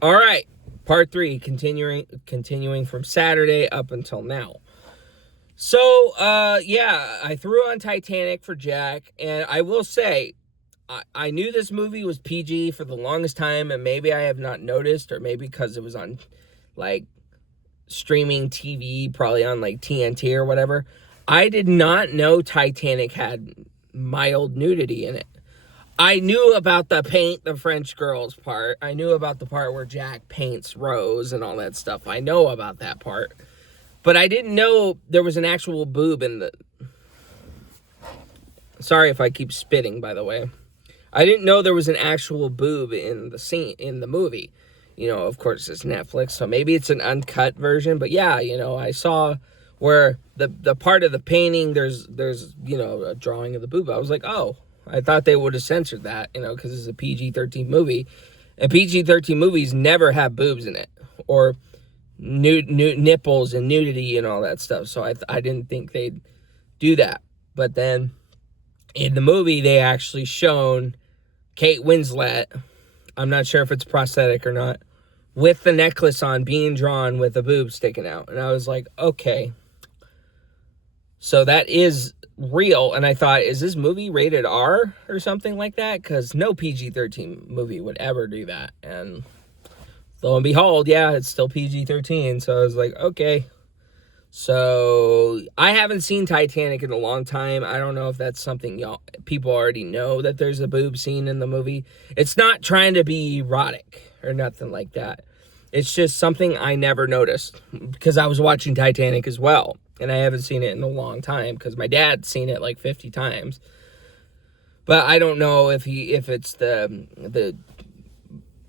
All right, part three, continuing from Saturday up until now. So, yeah, I threw on Titanic for Jack, and I will say, I knew this movie was PG for the longest time, and maybe I have not noticed, or maybe because it was on, like, streaming TV, probably on, like, TNT or whatever. I did not know Titanic had mild nudity in it. I knew about the paint the French girls part. I knew about the part where Jack paints Rose and all that stuff. I know about that part. But I didn't know there was an actual boob in the... Sorry if I keep spitting, by the way. I didn't know there was an actual boob in the scene, in the movie. You know, of course, it's Netflix, so maybe it's an uncut version. But yeah, you know, I saw where the part of the painting, there's you know, a drawing of the boob. I was like, oh, I thought they would have censored that, you know, because it's a PG-13 movie. And PG-13 movies never have boobs in it. Or nude nipples and nudity and all that stuff. So I didn't think they'd do that. But then in the movie, they actually shown Kate Winslet, I'm not sure if it's prosthetic or not, with the necklace on, being drawn with a boob sticking out. And I was like, okay. So that is real. And I thought, is this movie rated R or something like that? Because no PG-13 movie would ever do that. And lo and behold, yeah, it's still PG-13. So I was like, okay. So I haven't seen Titanic in a long time. I don't know if that's something people already know, that there's a boob scene in the movie. It's not trying to be erotic or nothing like that. It's just something I never noticed because I was watching Titanic as well. And I haven't seen it in a long time because my dad's seen it like 50 times. But I don't know if it's the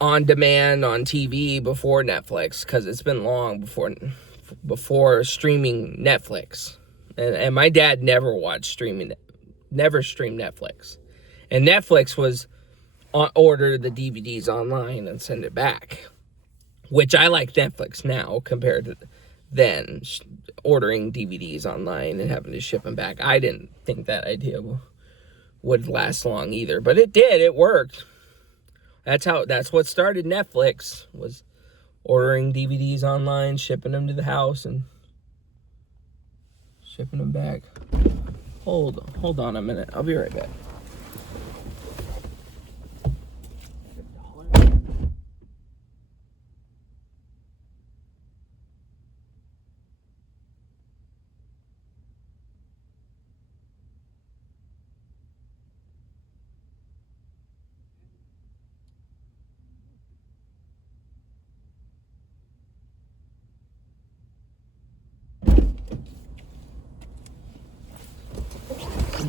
on demand on TV before Netflix, because it's been long before streaming Netflix. And my dad never never streamed Netflix. And Netflix was order the DVDs online and send it back, which I like Netflix now compared to then ordering DVDs online and having to ship them back. I didn't think that idea would last long either, but it did. It worked. That's what started Netflix, was ordering DVDs online, shipping them to the house, and shipping them back. Hold on a minute. I'll be right back.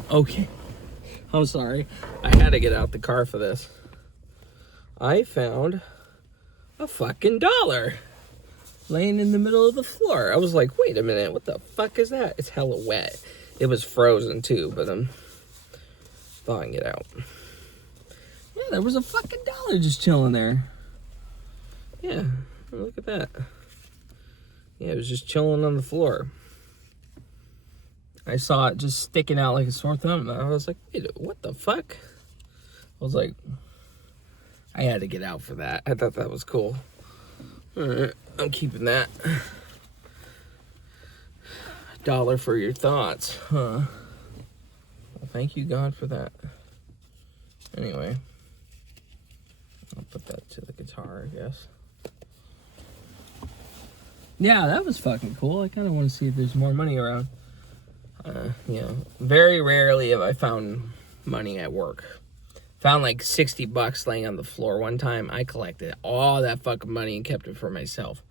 Okay. I'm sorry. I had to get out the car for this. I found a fucking dollar laying in the middle of the floor. I was like, wait a minute, what the fuck is that? It's hella wet. It was frozen too, but I'm thawing it out. Yeah, there was a fucking dollar just chilling there. Yeah, look at that. Yeah, it was just chilling on the floor. I saw it just sticking out like a sore thumb. I was like, wait, what the fuck? I was like, I had to get out for that. I thought that was cool. All right, I'm keeping that. Dollar for your thoughts, huh? Well, thank you, God, for that. Anyway, I'll put that to the guitar, I guess. Yeah, that was fucking cool. I kind of want to see if there's more money around. You know, very rarely have I found money at work. Found like $60 laying on the floor one time. I collected all that fucking money and kept it for myself.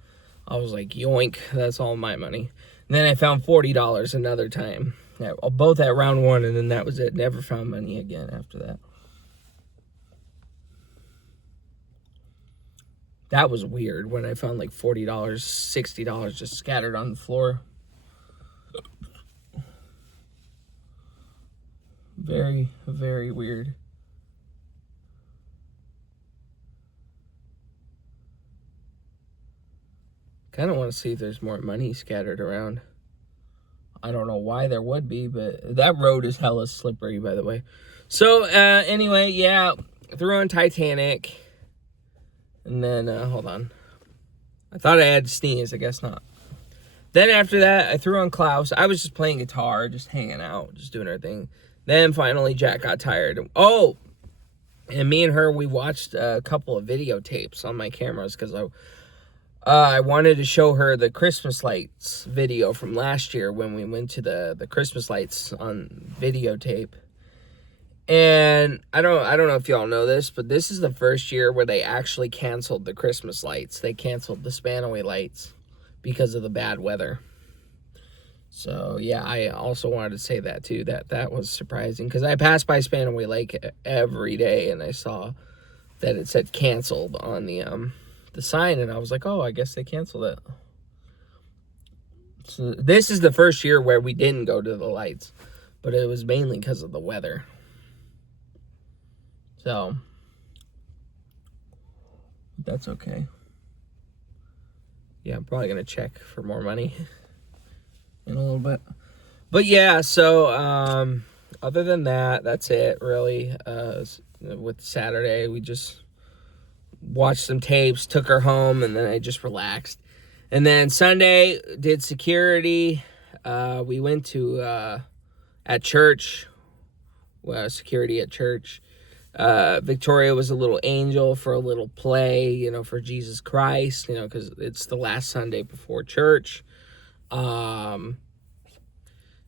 I was like, yoink, that's all my money. And then I found $40 another time. Yeah, both at round one, and then that was it. Never found money again after that. That was weird when I found like $40, $60 just scattered on the floor. Very, very weird. Kind of want to see if there's more money scattered around. I don't know why there would be, but that road is hella slippery, by the way. So, anyway, yeah, threw on Titanic. And then, hold on. I thought I had to sneeze. I guess not. Then after that, I threw on Klaus. I was just playing guitar, just hanging out, just doing our thing. Then finally, Jack got tired. Oh! And me and her, we watched a couple of videotapes on my cameras because I wanted to show her the Christmas lights video from last year when we went to the Christmas lights on videotape. And I don't know if y'all know this, but this is the first year where they actually canceled the Christmas lights. They canceled the Spanaway lights because of the bad weather. So, yeah, I also wanted to say that, too. That was surprising. Because I passed by Spanaway Lake every day, and I saw that it said canceled on the sign. And I was like, oh, I guess they canceled it. So, this is the first year where we didn't go to the lights. But it was mainly because of the weather. So, that's okay. Yeah, I'm probably going to check for more money in a little bit. But yeah, so other than that, that's it really. With Saturday, we just watched some tapes, took her home, and then I just relaxed. And then Sunday, did security. We went to at church, security at church. Victoria was a little angel for a little play, for Jesus Christ, because it's the last Sunday before church.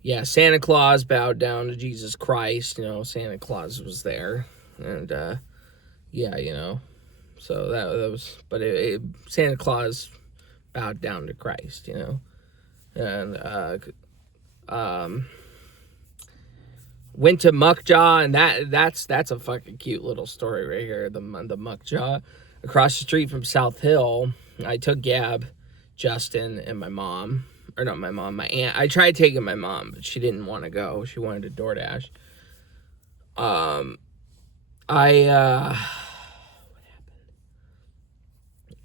Yeah, Santa Claus bowed down to Jesus Christ, Santa Claus was there, and, yeah, so that was, but Santa Claus bowed down to Christ, and, went to Muckjaw, and that's a fucking cute little story right here, the Muckjaw, across the street from South Hill. I took Gab, Justin, and my mom. Or not my mom, my aunt. I tried taking my mom, but she didn't want to go. She wanted to DoorDash. What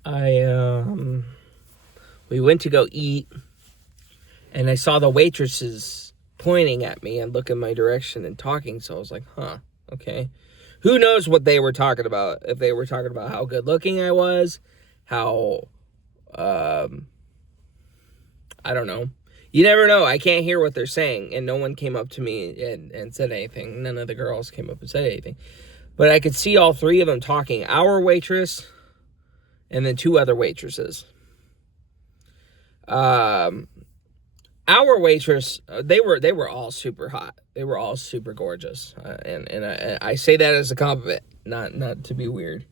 happened? We went to go eat, and I saw the waitresses pointing at me and looking my direction and talking, so I was like, huh, okay. Who knows what they were talking about? If they were talking about how good looking I was, how, I don't know. You never know. I can't hear what they're saying. And no one came up to me and said anything. None of the girls came up and said anything. But I could see all three of them talking. Our waitress and then two other waitresses. Our waitress, they were all super hot. They were all super gorgeous. And I say that as a compliment, not to be weird.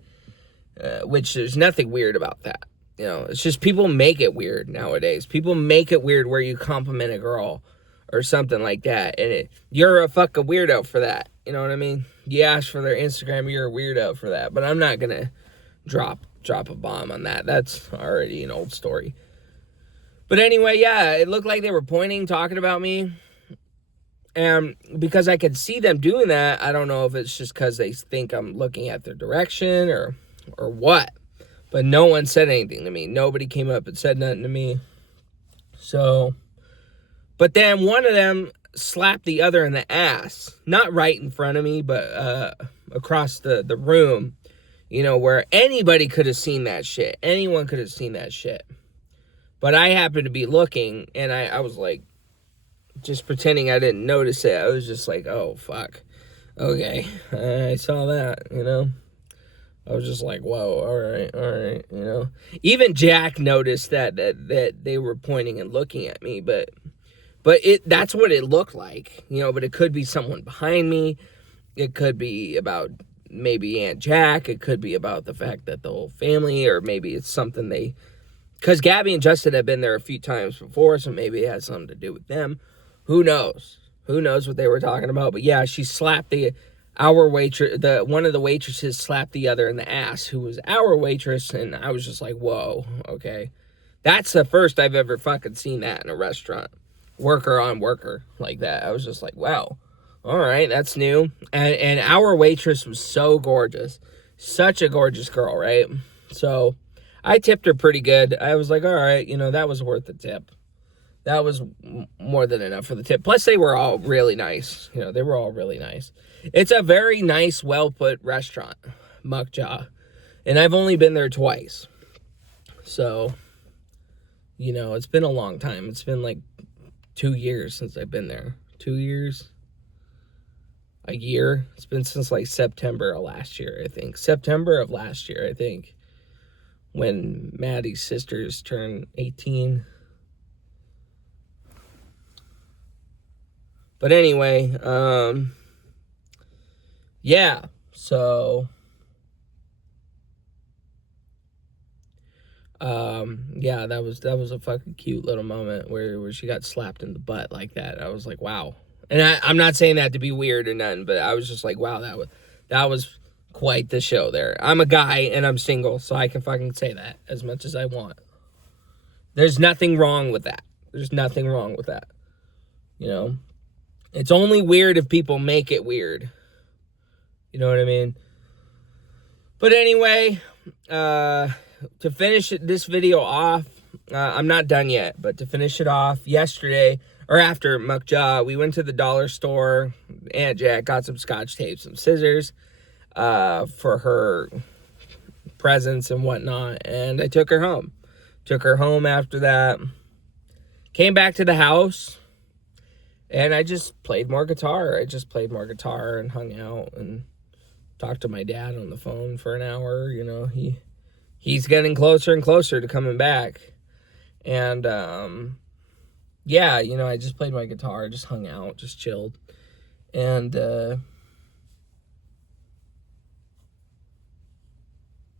Which there's nothing weird about that. It's just people make it weird nowadays. People make it weird where you compliment a girl or something like that. And you're a fucking weirdo for that. You know what I mean? You ask for their Instagram, you're a weirdo for that. But I'm not going to drop a bomb on that. That's already an old story. But anyway, yeah, it looked like they were pointing, talking about me. And because I could see them doing that, I don't know if it's just because they think I'm looking at their direction or what. But no one said anything to me. Nobody came up and said nothing to me. So, but then one of them slapped the other in the ass. Not right in front of me, but across the room. Where anybody could have seen that shit. Anyone could have seen that shit. But I happened to be looking, and I was like, just pretending I didn't notice it. I was just like, oh, fuck. Okay, I saw that, I was just like, whoa, all right, Even Jack noticed that they were pointing and looking at me, but that's what it looked like, but it could be someone behind me. It could be about maybe Aunt Jack. It could be about the fact that the whole family, or maybe it's something because Gabby and Justin have been there a few times before, so maybe it has something to do with them. Who knows? Who knows what they were talking about? But yeah, she slapped one of the waitresses slapped the other in the ass, who was our waitress, and I was just like, whoa, okay. That's the first I've ever fucking seen that in a restaurant. Worker on worker like that. I was just like, wow, all right, that's new. And our waitress was so gorgeous. Such a gorgeous girl, right? So I tipped her pretty good. I was like, all right, that was worth the tip. That was more than enough for the tip. Plus, they were all really nice. They were all really nice. It's a very nice, well-put restaurant, Muckjaw. And I've only been there twice. So, you know, it's been a long time. It's been like 2 years since I've been there. 2 years? A year? It's been since like September of last year, I think. September of last year, I think. When Maddie's sisters turned 18. But anyway, yeah, so, yeah, that was a fucking cute little moment where she got slapped in the butt like that. I was like, wow. And I'm not saying that to be weird or nothing, but I was just like, wow, that was quite the show there. I'm a guy and I'm single, so I can fucking say that as much as I want. There's nothing wrong with that. There's nothing wrong with that. You know? It's only weird if people make it weird. You know what I mean? But anyway, to finish this video off, I'm not done yet, but to finish it off, yesterday, or after Mukja, we went to the dollar store. Aunt Jack got some scotch tape, some scissors, for her presents and whatnot, and I took her home. Took her home after that. Came back to the house. And I just played more guitar. And hung out and talked to my dad on the phone for an hour. You know, he's getting closer and closer to coming back. And, yeah, you know, I just played my guitar, just hung out, just chilled. And,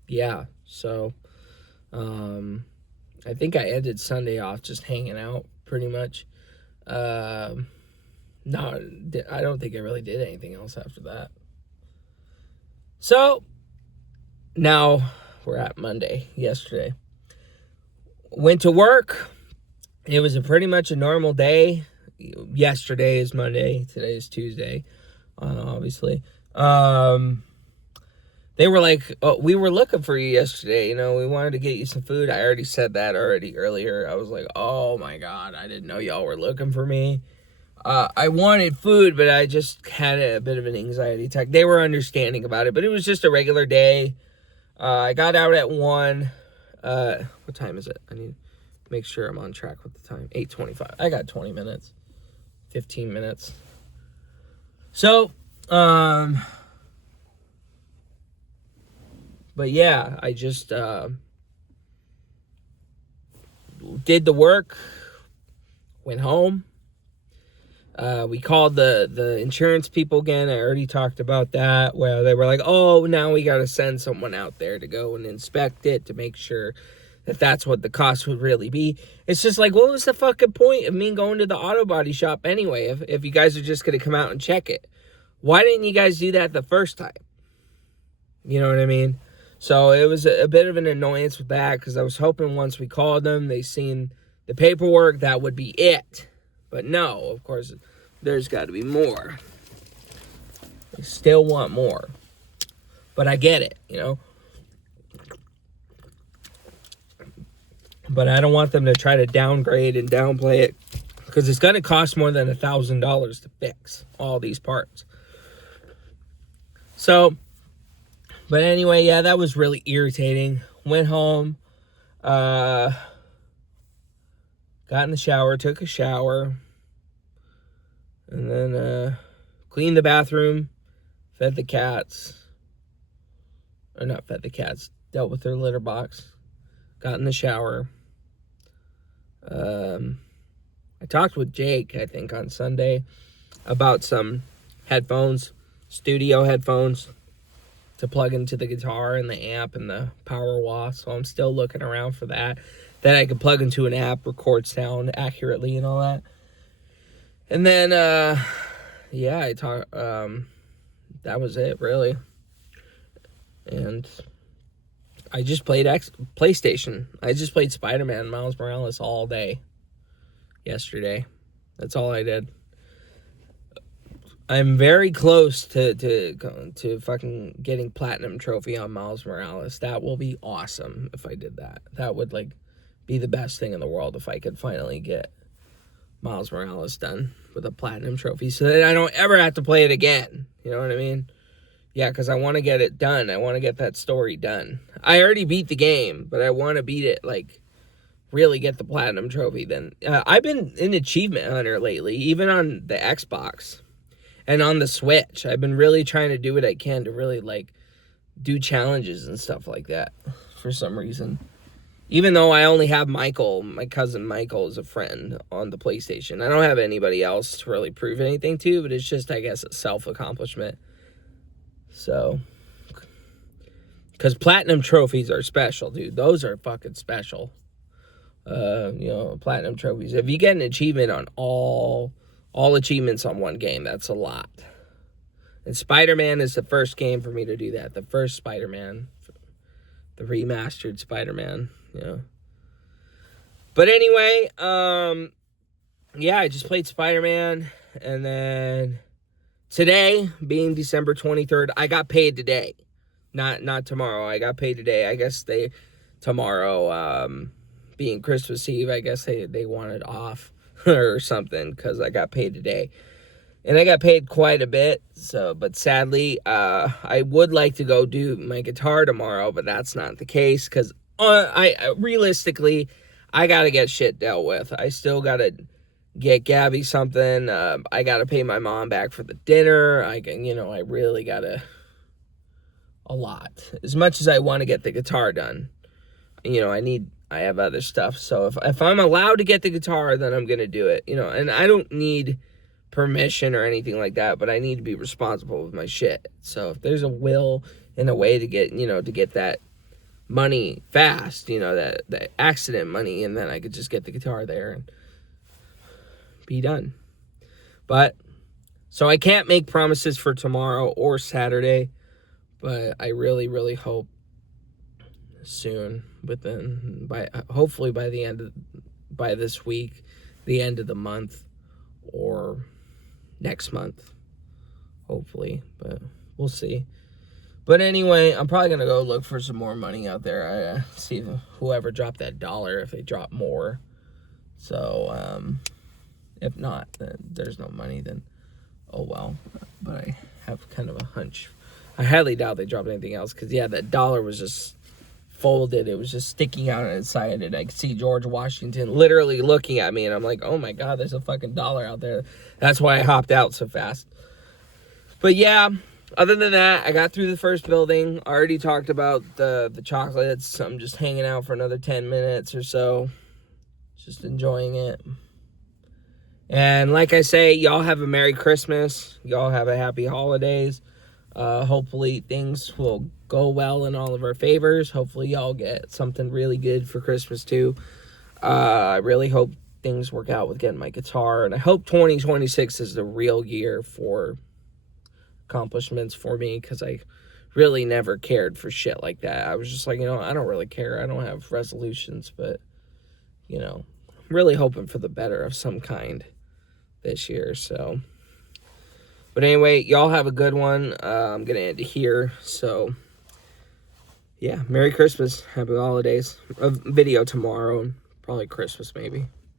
yeah, so, I think I ended Sunday off just hanging out pretty much. No, I don't think I really did anything else after that. So, now we're at Monday, yesterday. Went to work. It was pretty much a normal day. Yesterday is Monday. Today is Tuesday, obviously. They were like, oh, we were looking for you yesterday. You know, we wanted to get you some food. I already said that earlier. I was like, oh my God, I didn't know y'all were looking for me. I wanted food, but I just had a bit of an anxiety attack. They were understanding about it, but it was just a regular day. I got out at 1. What time is it? I need to make sure I'm on track with the time. 8:25. I got 20 minutes. 15 minutes. So, but yeah, I just did the work, went home. We called the insurance people again. I already talked about that, where they were like, oh, now we got to send someone out there to go and inspect it to make sure that that's what the cost would really be. It's just like, what was the fucking point of me going to the auto body shop anyway if you guys are just going to come out and check it? Why didn't you guys do that the first time? You know what I mean? So it was a bit of an annoyance with that, because I was hoping once we called them, they seen the paperwork, that would be it. But no, of course, there's got to be more. I still want more. But I get it, you know. But I don't want them to try to downgrade and downplay it, because it's going to cost more than $1,000 to fix all these parts. So, but anyway, yeah, that was really irritating. Went home, got in the shower, took a shower, and then cleaned the bathroom, fed the cats, or not fed the cats, dealt with their litter box, got in the shower. I talked with Jake, I think, on Sunday about some headphones, studio headphones, to plug into the guitar and the amp and the power wah. So I'm still looking around for that I could plug into an app, record sound accurately and all that. And then, yeah, that was it, really. And I just played PlayStation. I just played Spider-Man, Miles Morales all day yesterday. That's all I did. I'm very close to fucking getting platinum trophy on Miles Morales. That will be awesome if I did that. That would, like, be the best thing in the world if I could finally get Miles Morales done with a platinum trophy, so that I don't ever have to play it again. You know what I mean? Yeah, because I want to get it done. I want to get that story done. I already beat the game, but I want to beat it, like, really get the platinum trophy then. I've been an achievement hunter lately, even on the Xbox and on the Switch. I've been really trying to do what I can to really, like, do challenges and stuff like that for some reason. Even though I only have Michael, my cousin Michael, as a friend on the PlayStation. I don't have anybody else to really prove anything to, but it's just, I guess, a self-accomplishment. So, because platinum trophies are special, dude. Those are fucking special. Platinum trophies. If you get an achievement on all achievements on one game, that's a lot. And Spider-Man is the first game for me to do that. The first Spider-Man. The remastered Spider-Man. But anyway, yeah, I just played Spider-Man. And then today, being December 23rd, I got paid today. Not tomorrow. I got paid today. I guess tomorrow, being Christmas Eve, I guess they wanted off or something because I got paid today. And I got paid quite a bit, but sadly, I would like to go do my guitar tomorrow, but that's not the case because realistically, I got to get shit dealt with. I still got to get Gabby something. I got to pay my mom back for the dinner. I really got to, a lot. As much as I want to get the guitar done, I have other stuff. So if I'm allowed to get the guitar, then I'm going to do it, and I don't need permission or anything like that, but I need to be responsible with my shit. So if there's a will and a way to get, to get that money fast, that the accident money, and then I could just get the guitar there and be done. But so I can't make promises for tomorrow or Saturday, but I really, really hope soon, hopefully by this week, the end of the month, or next month, hopefully, but we'll see. But anyway, I'm probably gonna go look for some more money out there. I see whoever dropped that $1, if they drop more. So if not, then there's no money, then oh well. But I have kind of a hunch. I highly doubt they dropped anything else, because yeah, that $1 was just folded. It was just sticking out on its side, and I could see George Washington literally looking at me, and I'm like, oh my god, there's a fucking $1 out there. That's why I hopped out so fast. But yeah, other than that, I got through the first building. I already talked about the chocolates. I'm just hanging out for another 10 minutes or so, just enjoying it. And like I say, y'all have a Merry Christmas. Y'all have a Happy Holidays. Hopefully things will go well in all of our favors. Hopefully y'all get something really good for Christmas too. I really hope things work out with getting my guitar, and I hope 2026 is the real year for accomplishments for me, because I really never cared for shit like that. I was just like, I don't really care. I don't have resolutions, but I'm really hoping for the better of some kind this year. So, but anyway, y'all have a good one. I'm gonna end it here. So yeah, Merry Christmas, Happy Holidays. A video tomorrow, and probably Christmas maybe.